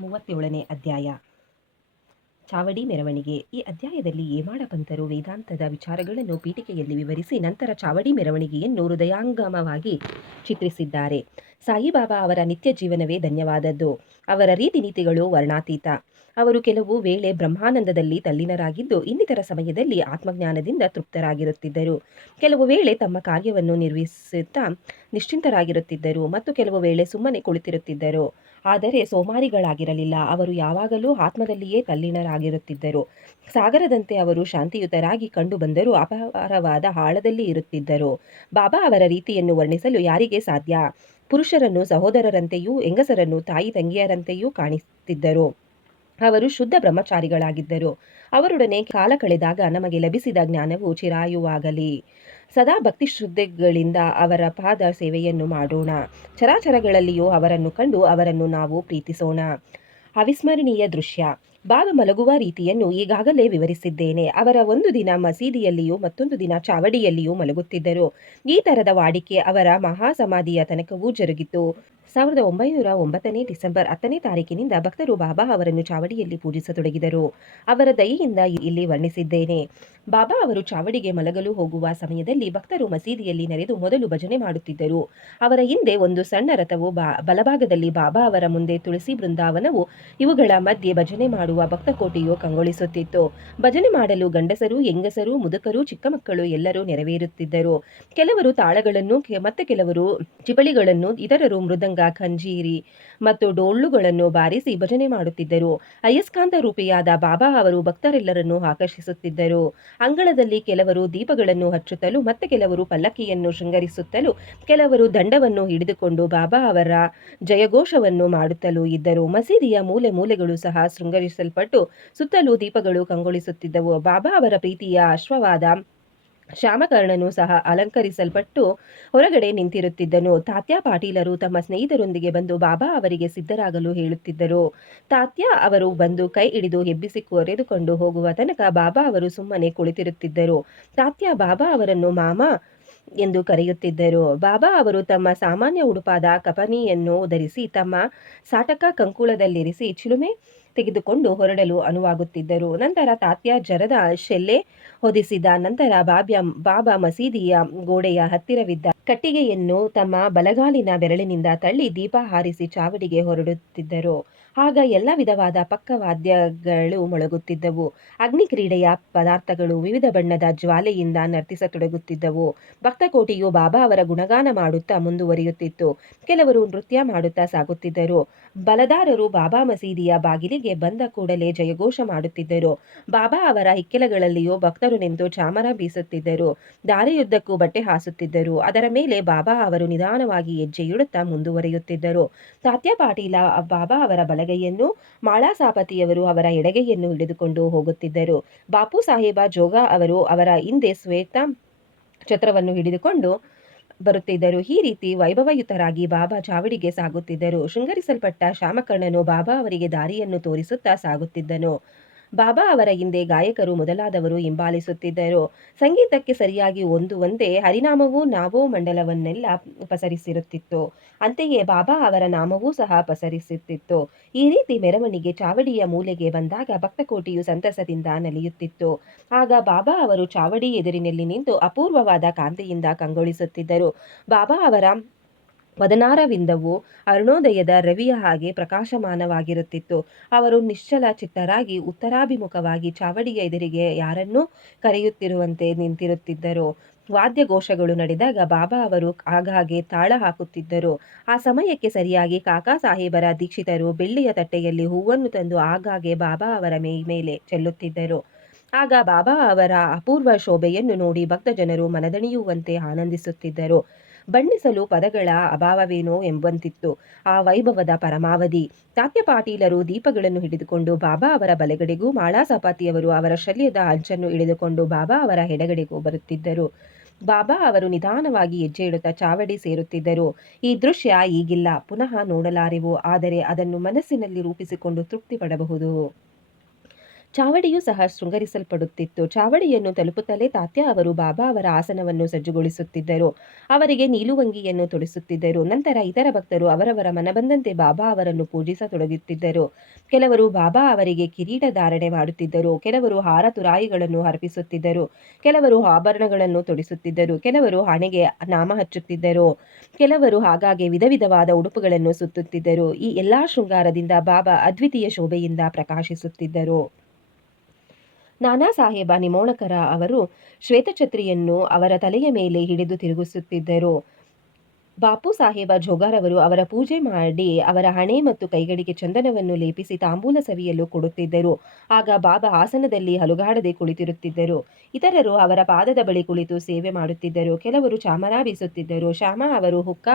37ನೇ ಅಧ್ಯಾಯ ಚಾವಡಿ ಮೆರವಣಿಗೆ. ಈ ಅಧ್ಯಾಯದಲ್ಲಿ ಹೇಮಾಡ ಪಂತರು ವೇದಾಂತದ ವಿಚಾರಗಳನ್ನು ಪೀಠಿಕೆಯಲ್ಲಿ ವಿವರಿಸಿ ನಂತರ ಚಾವಡಿ ಮೆರವಣಿಗೆಯನ್ನು ಹೃದಯಾಂಗಮವಾಗಿ ಚಿತ್ರಿಸಿದ್ದಾರೆ. ಸಾಯಿಬಾಬಾ ಅವರ ನಿತ್ಯ ಜೀವನವೇ ಧನ್ಯವಾದದ್ದು. ಅವರ ರೀತಿ ನೀತಿಗಳು ವರ್ಣಾತೀತ. ಅವರು ಕೆಲವು ವೇಳೆ ಬ್ರಹ್ಮಾನಂದದಲ್ಲಿ ತಲ್ಲೀನರಾಗಿದ್ದು, ಇನ್ನಿತರ ಸಮಯದಲ್ಲಿ ಆತ್ಮಜ್ಞಾನದಿಂದ ತೃಪ್ತರಾಗಿರುತ್ತಿದ್ದರು. ಕೆಲವು ವೇಳೆ ತಮ್ಮ ಕಾರ್ಯವನ್ನು ನಿರ್ವಹಿಸುತ್ತಾ ನಿಶ್ಚಿಂತರಾಗಿರುತ್ತಿದ್ದರು ಮತ್ತು ಕೆಲವು ವೇಳೆ ಸುಮ್ಮನೆ ಕುಳಿತಿರುತ್ತಿದ್ದರು. ಆದರೆ ಸೋಮಾರಿಗಳಾಗಿರಲಿಲ್ಲ. ಅವರು ಯಾವಾಗಲೂ ಆತ್ಮದಲ್ಲಿಯೇ ತಲ್ಲೀನರಾಗಿರುತ್ತಿದ್ದರು. ಸಾಗರದಂತೆ ಅವರು ಶಾಂತಿಯುತರಾಗಿ ಕಂಡು ಬಂದರೂ ಅಪಾರವಾದ ಆಳದಲ್ಲಿ ಇರುತ್ತಿದ್ದರು. ಬಾಬಾ ಅವರ ರೀತಿಯನ್ನು ವರ್ಣಿಸಲು ಯಾರಿಗೆ ಸಾಧ್ಯ? ಪುರುಷರನ್ನು ಸಹೋದರರಂತೆಯೂ ಹೆಂಗಸರನ್ನು ತಾಯಿ ತಂಗಿಯರಂತೆಯೂ ಕಾಣಿಸುತ್ತಿದ್ದರು. ಅವರು ಶುದ್ಧ ಬ್ರಹ್ಮಚಾರಿಗಳಾಗಿದ್ದರು. ಅವರೊಡನೆ ಕಾಲ ಕಳೆದಾಗ ನಮಗೆ ಲಭಿಸಿದ ಜ್ಞಾನವು ಚಿರಾಯುವಾಗಲಿ. ಸದಾ ಭಕ್ತಿ ಶ್ರದ್ಧೆಗಳಿಂದ ಅವರ ಪಾದ ಸೇವೆಯನ್ನು ಮಾಡೋಣ. ಚರಾಚರಗಳಲ್ಲಿಯೂ ಅವರನ್ನು ಕಂಡು ಅವರನ್ನು ನಾವು ಪ್ರೀತಿಸೋಣ. ಅವಿಸ್ಮರಣೀಯ ದೃಶ್ಯ. ಬಾಬಾ ಮಲಗುವ ರೀತಿಯನ್ನು ಈಗಾಗಲೇ ವಿವರಿಸಿದ್ದೇನೆ. ಅವರ ಒಂದು ದಿನ ಮಸೀದಿಯಲ್ಲಿಯೂ ಮತ್ತೊಂದು ದಿನ ಚಾವಡಿಯಲ್ಲಿಯೂ ಮಲಗುತ್ತಿದ್ದರು. ಈ ತರದ ವಾಡಿಕೆ ಅವರ ಮಹಾಸಮಾಧಿಯ ತನಕವೂ ಜರುಗಿತು. 1909 ಡಿಸೆಂಬರ್ 10ನೇ ತಾರೀಕಿನಿಂದ ಭಕ್ತರು ಬಾಬಾ ಅವರನ್ನು ಚಾವಡಿಯಲ್ಲಿ ಪೂಜಿಸತೊಡಗಿದರು. ಅವರ ದಯೆಯಿಂದ ಇಲ್ಲಿ ವರ್ಣಿಸಿದ್ದೇನೆ. ಬಾಬಾ ಅವರು ಚಾವಡಿಗೆ ಮಲಗಲು ಹೋಗುವ ಸಮಯದಲ್ಲಿ ಭಕ್ತರು ಮಸೀದಿಯಲ್ಲಿ ನೆರೆದು ಮೊದಲು ಭಜನೆ ಮಾಡುತ್ತಿದ್ದರು. ಅವರ ಹಿಂದೆ ಒಂದು ಸಣ್ಣ ರಥವು, ಬಲಭಾಗದಲ್ಲಿ ಬಾಬಾ ಅವರ ಮುಂದೆ ತುಳಸಿ ಬೃಂದಾವನವು, ಇವುಗಳ ಮಧ್ಯೆ ಭಜನೆ ಮಾಡುವ ಭಕ್ತಕೋಟಿಯು ಕಂಗೊಳಿಸುತ್ತಿತ್ತು. ಭಜನೆ ಮಾಡಲು ಗಂಡಸರು, ಹೆಂಗಸರು, ಮುದುಕರು, ಚಿಕ್ಕ ಮಕ್ಕಳು ಎಲ್ಲರೂ ನೆರವೇರುತ್ತಿದ್ದರು. ಕೆಲವರು ತಾಳಗಳನ್ನು ಮತ್ತೆ ಕೆಲವರು ಚಿಪಳಿಗಳನ್ನು, ಇತರರು ಮೃದಂಗ, ಖಂಜೀರಿ ಮತ್ತು ಡೊಳ್ಳುಗಳನ್ನು ಬಾರಿಸಿ ಭಜನೆ ಮಾಡುತ್ತಿದ್ದರು. ಅಯಸ್ಕಾಂತ ರೂಪಿಯಾದ ಬಾಬಾ ಅವರು ಭಕ್ತರೆಲ್ಲರನ್ನೂ ಆಕರ್ಷಿಸುತ್ತಿದ್ದರು. ಅಂಗಳದಲ್ಲಿ ಕೆಲವರು ದೀಪಗಳನ್ನು ಹಚ್ಚುತ್ತಲೂ ಮತ್ತೆ ಕೆಲವರು ಪಲ್ಲಕ್ಕಿಯನ್ನು ಶೃಂಗರಿಸುತ್ತಲೂ ಕೆಲವರು ದಂಡವನ್ನು ಹಿಡಿದುಕೊಂಡು ಬಾಬಾ ಅವರ ಜಯಘೋಷವನ್ನು ಮಾಡುತ್ತಲೂ ಇದ್ದರು. ಮಸೀದಿಯ ಮೂಲೆ ಮೂಲೆಗಳು ಸಹ ಶೃಂಗರಿಸಲ್ಪಟ್ಟು ಸುತ್ತಲೂ ದೀಪಗಳು ಕಂಗೊಳಿಸುತ್ತಿದ್ದವು. ಬಾಬಾ ಅವರ ಪ್ರೀತಿಯ ಅಶ್ವವಾದ ಶ್ಯಾಮಕರ್ಣನು ಸಹ ಅಲಂಕರಿಸಲ್ಪಟ್ಟು ಹೊರಗಡೆ ನಿಂತಿರುತ್ತಿದ್ದನು. ತಾತ್ಯಾ ಪಾಟೀಲರು ತಮ್ಮ ಸ್ನೇಹಿತರೊಂದಿಗೆ ಬಂದು ಬಾಬಾ ಅವರಿಗೆ ಸಿದ್ಧರಾಗಲು ಹೇಳುತ್ತಿದ್ದರು. ತಾತ್ಯಾ ಅವರು ಬಂದು ಕೈ ಹಿಡಿದು ಎಬ್ಬಿಸಿ ಕರೆದುಕೊಂಡು ಹೋಗುವ ತನಕ ಬಾಬಾ ಅವರು ಸುಮ್ಮನೆ ಕುಳಿತಿರುತ್ತಿದ್ದರು. ತಾತ್ಯಾ ಬಾಬಾ ಅವರನ್ನು ಮಾಮಾ ಎಂದು ಕರೆಯುತ್ತಿದ್ದರು. ಬಾಬಾ ಅವರು ತಮ್ಮ ಸಾಮಾನ್ಯ ಉಡುಪಾದ ಕಫನಿಯನ್ನು ಧರಿಸಿ ತಮ್ಮ ಸಾಟಕ ಕಂಕುಳದಲ್ಲಿರಿಸಿ ಚಿಲುಮೆ ತೆಗೆದುಕೊಂಡು ಹೊರಡಲು ಅನುವಾಗುತ್ತಿದ್ದರು. ನಂತರ ತಾತ್ಯಾ ಜರದ ಶೆಲ್ಲೆ ಹೊದಿಸಿದ ನಂತರ ಬಾಬಾ ಮಸೀದಿಯ ಗೋಡೆಯ ಹತ್ತಿರವಿದ್ದ ಕಟ್ಟಿಗೆಯನ್ನು ತಮ್ಮ ಬಲಗಾಲಿನ ಬೆರಳಿನಿಂದ ತಳ್ಳಿ ದೀಪ ಹಾರಿಸಿ ಚಾವಡಿಗೆ ಹೊರಡುತ್ತಿದ್ದರು. ಆಗ ಎಲ್ಲ ವಿಧವಾದ ಪಕ್ಕವಾದ್ಯಗಳು ಮೊಳಗುತ್ತಿದ್ದವು. ಅಗ್ನಿ ಕ್ರೀಡೆಯ ಪದಾರ್ಥಗಳು ವಿವಿಧ ಬಣ್ಣದ ಜ್ವಾಲೆಯಿಂದ ನರ್ತಿಸತೊಡಗುತ್ತಿದ್ದವು. ಭಕ್ತಕೋಟಿಯು ಬಾಬಾ ಅವರ ಗುಣಗಾನ ಮಾಡುತ್ತಾ ಮುಂದುವರಿಯುತ್ತಿತ್ತು. ಕೆಲವರು ನೃತ್ಯ ಮಾಡುತ್ತಾ ಸಾಗುತ್ತಿದ್ದರು. ಬಲದಾರರು ಬಾಬಾ ಮಸೀದಿಯ ಬಾಗಿಲಿಗೆ ಬಂದ ಕೂಡಲೇ ಜಯಘೋಷ ಮಾಡುತ್ತಿದ್ದರು. ಬಾಬಾ ಅವರ ಇಕ್ಕೆಲಗಳಲ್ಲಿಯೂ ಭಕ್ತರು ನಿಂತು ಚಾಮರ ಬೀಸುತ್ತಿದ್ದರು. ದಾರಿಯುದ್ದಕ್ಕೂ ಬಟ್ಟೆ ಹಾಸುತ್ತಿದ್ದರು. ಅದರ ಮೇಲೆ ಬಾಬಾ ಅವರು ನಿಧಾನವಾಗಿ ಹೆಜ್ಜೆಯಿಡುತ್ತಾ ಮುಂದುವರಿಯುತ್ತಿದ್ದರು. ತಾತ್ಯಾ ಪಾಟೀಲ ಬಾಬಾ ಅವರ ಬಲಗೈಯನ್ನು, ಮಾಳಾ ಸಾಪತಿಯವರು ಅವರ ಎಡಗೈಯನ್ನು ಹಿಡಿದುಕೊಂಡು ಹೋಗುತ್ತಿದ್ದರು. ಬಾಪು ಸಾಹೇಬ ಜೋಗ ಅವರು ಅವರ ಹಿಂದೆ ಶ್ವೇತ ಛತ್ರವನ್ನು ಹಿಡಿದುಕೊಂಡು ಬರುತ್ತಿದ್ದರು. ಈ ರೀತಿ ವೈಭವಯುತರಾಗಿ ಬಾಬಾ ಚಾವಡಿಗೆ ಸಾಗುತ್ತಿದ್ದರು. ಶೃಂಗರಿಸಲ್ಪಟ್ಟ ಶ್ಯಾಮಕರ್ಣನು ಬಾಬಾ ಅವರಿಗೆ ದಾರಿಯನ್ನು ತೋರಿಸುತ್ತಾ ಸಾಗುತ್ತಿದ್ದನು. ಬಾಬಾ ಅವರ ಹಿಂದೆ ಗಾಯಕರು ಮೊದಲಾದವರು ಹಿಂಬಾಲಿಸುತ್ತಿದ್ದರು. ಸಂಗೀತಕ್ಕೆ ಸರಿಯಾಗಿ ಒಂದೇ ಹರಿನಾಮವೂ ನಾವೋ ಮಂಡಲವನ್ನೆಲ್ಲ ಪಸರಿಸಿರುತ್ತಿತ್ತು. ಅಂತೆಯೇ ಬಾಬಾ ಅವರ ನಾಮವೂ ಸಹ ಪಸರಿಸುತ್ತಿತ್ತು. ಈ ರೀತಿ ಮೆರವಣಿಗೆ ಚಾವಡಿಯ ಮೂಲೆಗೆ ಬಂದಾಗ ಭಕ್ತಕೋಟಿಯು ಸಂತಸದಿಂದ ನಲಿಯುತ್ತಿತ್ತು. ಆಗ ಬಾಬಾ ಅವರು ಚಾವಡಿ ಎದುರಿನಲ್ಲಿ ನಿಂತು ಅಪೂರ್ವವಾದ ಕಾಂತಿಯಿಂದ ಕಂಗೊಳಿಸುತ್ತಿದ್ದರು. ಬಾಬಾ ಅವರ ವದನಾರವಿಂದವು ಅರುಣೋದಯದ ರವಿಯ ಹಾಗೆ ಪ್ರಕಾಶಮಾನವಾಗಿರುತ್ತಿತ್ತು. ಅವರು ನಿಶ್ಚಲ ಚಿತ್ತರಾಗಿ ಉತ್ತರಾಭಿಮುಖವಾಗಿ ಚಾವಡಿಯ ಎದುರಿಗೆ ಯಾರನ್ನೂ ಕರೆಯುತ್ತಿರುವಂತೆ ನಿಂತಿರುತ್ತಿದ್ದರು. ವಾದ್ಯಘೋಷಗಳು ನಡೆದಾಗ ಬಾಬಾ ಅವರು ಆಗಾಗ್ಗೆ ತಾಳ ಹಾಕುತ್ತಿದ್ದರು. ಆ ಸಮಯಕ್ಕೆ ಸರಿಯಾಗಿ ಕಾಕಾ ಸಾಹೇಬರ ದೀಕ್ಷಿತರು ಬೆಳ್ಳಿಯ ತಟ್ಟೆಯಲ್ಲಿ ಹೂವನ್ನು ತಂದು ಆಗಾಗ್ಗೆ ಬಾಬಾ ಅವರ ಮೇಲೆ ಚೆಲ್ಲುತ್ತಿದ್ದರು. ಆಗ ಬಾಬಾ ಅವರ ಅಪೂರ್ವ ಶೋಭೆಯನ್ನು ನೋಡಿ ಭಕ್ತಜನರು ಮನದಣಿಯುವಂತೆ ಆನಂದಿಸುತ್ತಿದ್ದರು. ಬಣ್ಣಿಸಲು ಪದಗಳ ಅಭಾವವೇನೋ ಎಂಬಂತಿತ್ತು ಆ ವೈಭವದ ಪರಮಾವಧಿ. ತಾತ್ಯ ಪಾಟೀಲರು ದೀಪಗಳನ್ನು ಹಿಡಿದುಕೊಂಡು ಬಾಬಾ ಅವರ ಬಲಗಡೆಗೂ, ಮಾಳಾ ಸಪಾತಿಯವರು ಅವರ ಶಲ್ಯದ ಅಂಚನ್ನು ಹಿಡಿದುಕೊಂಡು ಬಾಬಾ ಅವರ ಎಡಗಡೆಗೂ ಬರುತ್ತಿದ್ದರು. ಬಾಬಾ ಅವರು ನಿಧಾನವಾಗಿ ಹೆಜ್ಜೆ ಇಡುತ್ತಾ ಚಾವಡಿ ಸೇರುತ್ತಿದ್ದರು. ಈ ದೃಶ್ಯ ಈಗಿಲ್ಲ, ಪುನಃ ನೋಡಲಾರೆವು. ಆದರೆ ಅದನ್ನು ಮನಸ್ಸಿನಲ್ಲಿ ರೂಪಿಸಿಕೊಂಡು ತೃಪ್ತಿ ಪಡಬಹುದು. ಚಾವಡಿಯೂ ಸಹ ಶೃಂಗರಿಸಲ್ಪಡುತ್ತಿತ್ತು. ಚಾವಡಿಯನ್ನು ತಲುಪುತ್ತಲೇ ತಾತ್ಯ ಅವರು ಬಾಬಾ ಅವರ ಆಸನವನ್ನು ಸಜ್ಜುಗೊಳಿಸುತ್ತಿದ್ದರು. ಅವರಿಗೆ ನಿಲುವಂಗಿಯನ್ನು ತೊಡಿಸುತ್ತಿದ್ದರು. ನಂತರ ಇತರ ಭಕ್ತರು ಅವರವರ ಮನಬಂದಂತೆ ಬಾಬಾ ಅವರನ್ನು ಪೂಜಿಸತೊಡಗುತ್ತಿದ್ದರು. ಕೆಲವರು ಬಾಬಾ ಅವರಿಗೆ ಕಿರೀಟ ಧಾರಣೆ ಮಾಡುತ್ತಿದ್ದರು, ಕೆಲವರು ಹಾರ ತುರಾಯಿಗಳನ್ನು ಅರ್ಪಿಸುತ್ತಿದ್ದರು, ಕೆಲವರು ಆಭರಣಗಳನ್ನು ತೊಡಿಸುತ್ತಿದ್ದರು, ಕೆಲವರು ಹಣೆಗೆ ನಾಮ ಹಚ್ಚುತ್ತಿದ್ದರು, ಕೆಲವರು ಆಗಾಗ್ಗೆ ವಿಧ ವಿಧವಾದ ಉಡುಪುಗಳನ್ನು ಸುತ್ತುತ್ತಿದ್ದರು. ಈ ಎಲ್ಲಾ ಶೃಂಗಾರದಿಂದ ಬಾಬಾ ಅದ್ವಿತೀಯ ಶೋಭೆಯಿಂದ ಪ್ರಕಾಶಿಸುತ್ತಿದ್ದರು. ನಾನಾ ಸಾಹೇಬ ನಿಮೋಣಕರ ಅವರು ಶ್ವೇತಛತ್ರಿಯನ್ನು ಅವರ ತಲೆಯ ಮೇಲೆ ಹಿಡಿದು ತಿರುಗಿಸುತ್ತಿದ್ದರು. ಬಾಪು ಸಾಹೇಬ ಜೋಗಾರ್ ಅವರು ಅವರ ಪೂಜೆ ಮಾಡಿ ಅವರ ಹಣೆ ಮತ್ತು ಕೈಗಳಿಗೆ ಚಂದನವನ್ನು ಲೇಪಿಸಿ ತಾಂಬೂಲ ಸವಿಯಲು ಕೊಡುತ್ತಿದ್ದರು. ಆಗ ಬಾಬಾ ಆಸನದಲ್ಲಿ ಅಲುಗಾಡದೆ ಕುಳಿತಿರುತ್ತಿದ್ದರು. ಇತರರು ಅವರ ಪಾದದ ಬಳಿ ಕುಳಿತು ಸೇವೆ ಮಾಡುತ್ತಿದ್ದರು. ಕೆಲವರು ಚಾಮರ ಬೀಸುತ್ತಿದ್ದರು. ಶ್ಯಾಮ ಅವರು ಹುಕ್ಕ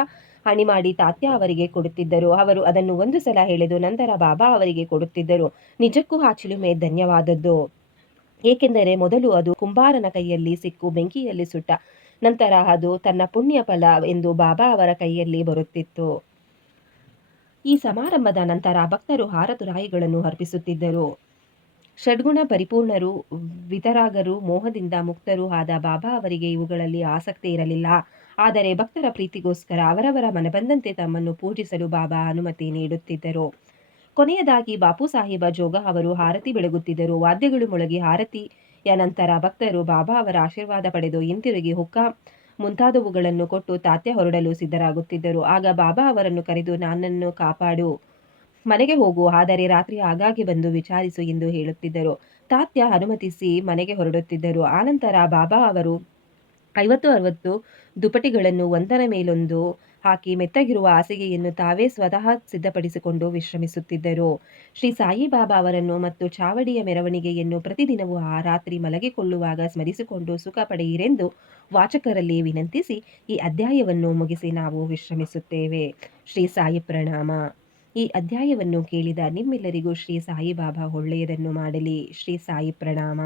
ಹಣಿ ಮಾಡಿ ತಾತ್ಯ ಅವರಿಗೆ ಕೊಡುತ್ತಿದ್ದರು. ಅವರು ಅದನ್ನು ಒಂದು ಸಲ ಎಳೆದು ನಂತರ ಬಾಬಾ ಅವರಿಗೆ ಕೊಡುತ್ತಿದ್ದರು. ನಿಜಕ್ಕೂ ಆ ಚಿಲುಮೆ ಧನ್ಯವಾದದ್ದು. ಏಕೆಂದರೆ ಮೊದಲು ಅದು ಕುಂಬಾರನ ಕೈಯಲ್ಲಿ ಸಿಕ್ಕು ಬೆಂಕಿಯಲ್ಲಿ ಸುಟ್ಟ ನಂತರ ಅದು ತನ್ನ ಪುಣ್ಯ ಫಲ ಎಂದು ಬಾಬಾ ಅವರ ಕೈಯಲ್ಲಿ ಬರುತ್ತಿತ್ತು. ಈ ಸಮಾರಂಭದ ನಂತರ ಭಕ್ತರು ಹಾರ ತುರಾಯಿಗಳನ್ನು ಅರ್ಪಿಸುತ್ತಿದ್ದರು. ಷಡ್ಗುಣ ಪರಿಪೂರ್ಣರು, ವಿತರಾಗರು, ಮೋಹದಿಂದ ಮುಕ್ತರೂ ಆದ ಬಾಬಾ ಅವರಿಗೆ ಇವುಗಳಲ್ಲಿ ಆಸಕ್ತಿ ಇರಲಿಲ್ಲ. ಆದರೆ ಭಕ್ತರ ಪ್ರೀತಿಗೋಸ್ಕರ ಅವರವರ ಮನಬಂದಂತೆ ತಮ್ಮನ್ನು ಪೂಜಿಸಲು ಬಾಬಾ ಅನುಮತಿ ನೀಡುತ್ತಿದ್ದರು. ಕೊನೆಯದಾಗಿ ಬಾಪು ಸಾಹೇಬ ಜೋಗ ಅವರು ಆರತಿ ಬೆಳಗುತ್ತಿದ್ದರು. ವಾದ್ಯಗಳು ಮೊಳಗಿ ಆರತಿಯ ನಂತರ ಭಕ್ತರು ಬಾಬಾ ಅವರ ಆಶೀರ್ವಾದ ಪಡೆದು ಹಿಂತಿರುಗಿ ಹುಕ್ಕ ಮುಂತಾದವುಗಳನ್ನು ಕೊಟ್ಟು ತಾತ್ಯ ಹೊರಡಲು ಸಿದ್ಧರಾಗುತ್ತಿದ್ದರು. ಆಗ ಬಾಬಾ ಅವರನ್ನು ಕರೆದು ನನ್ನನ್ನು ಕಾಪಾಡು, ಮನೆಗೆ ಹೋಗು, ಆದರೆ ರಾತ್ರಿ ಆಗಾಗ್ಗೆ ಬಂದು ವಿಚಾರಿಸು ಎಂದು ಹೇಳುತ್ತಿದ್ದರು. ತಾತ್ಯ ಅನುಮತಿಸಿ ಮನೆಗೆ ಹೊರಡುತ್ತಿದ್ದರು. ಆನಂತರ ಬಾಬಾ ಅವರು 50-60 ದುಪಟಿಗಳನ್ನು ಒಂದರ ಮೇಲೊಂದು ಹಾಕಿ ಮೆತ್ತಗಿರುವ ಹಾಸಿಗೆಯನ್ನು ತಾವೇ ಸ್ವತಃ ಸಿದ್ಧಪಡಿಸಿಕೊಂಡು ವಿಶ್ರಮಿಸುತ್ತಿದ್ದರು. ಶ್ರೀ ಸಾಯಿಬಾಬಾ ಅವರನ್ನು ಮತ್ತು ಚಾವಡಿಯ ಮೆರವಣಿಗೆಯನ್ನು ಪ್ರತಿದಿನವೂ ಆ ರಾತ್ರಿ ಮಲಗಿಕೊಳ್ಳುವಾಗ ಸ್ಮರಿಸಿಕೊಂಡು ಸುಖ ಪಡೆಯಿರೆಂದು ವಾಚಕರಲ್ಲಿ ವಿನಂತಿಸಿ ಈ ಅಧ್ಯಾಯವನ್ನು ಮುಗಿಸಿ ನಾವು ವಿಶ್ರಮಿಸುತ್ತೇವೆ. ಶ್ರೀ ಸಾಯಿ ಪ್ರಣಾಮ. ಈ ಅಧ್ಯಾಯವನ್ನು ಕೇಳಿದ ನಿಮ್ಮೆಲ್ಲರಿಗೂ ಶ್ರೀ ಸಾಯಿಬಾಬಾ ಒಳ್ಳೆಯದನ್ನು ಮಾಡಲಿ. ಶ್ರೀ ಸಾಯಿ ಪ್ರಣಾಮ.